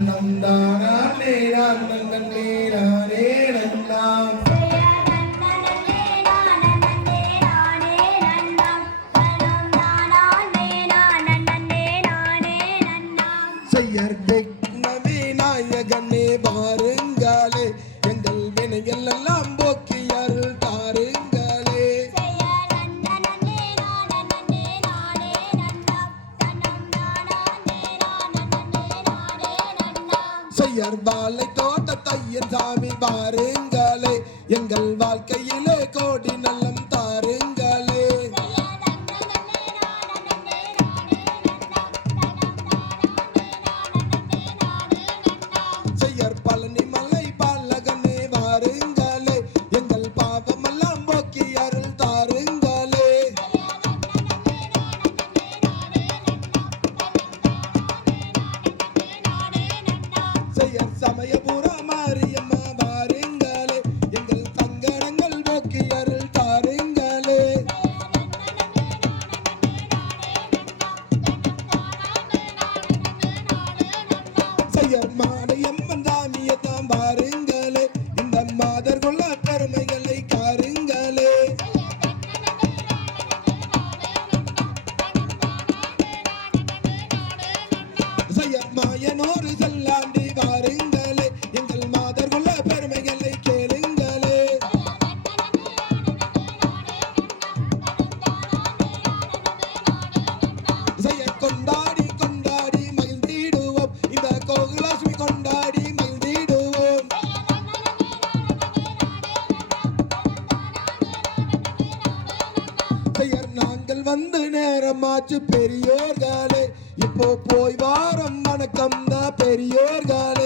நந்தானே நான் நன்னே நானே நன்னாம் செய்யர் செய்யர் வாழை தோட்ட தையன் சாமி செய்யர் சமயபுர மாரியம்மா வாருங்களே. எங்கள் சங்கடங்கள் போக்கி அருள் தாருங்களே. செய்யர் மாரியம்மன் சாமியத்தான் பாருங்களே இந்த பெருமைகளை காருங்களே மாயனோரு செல்லாண்டே பெயர் வந்து நேரமாச்சு பெரியோர்களே. இப்போ போய் வாரம் வணக்கம் தான் பெரியோர்களே.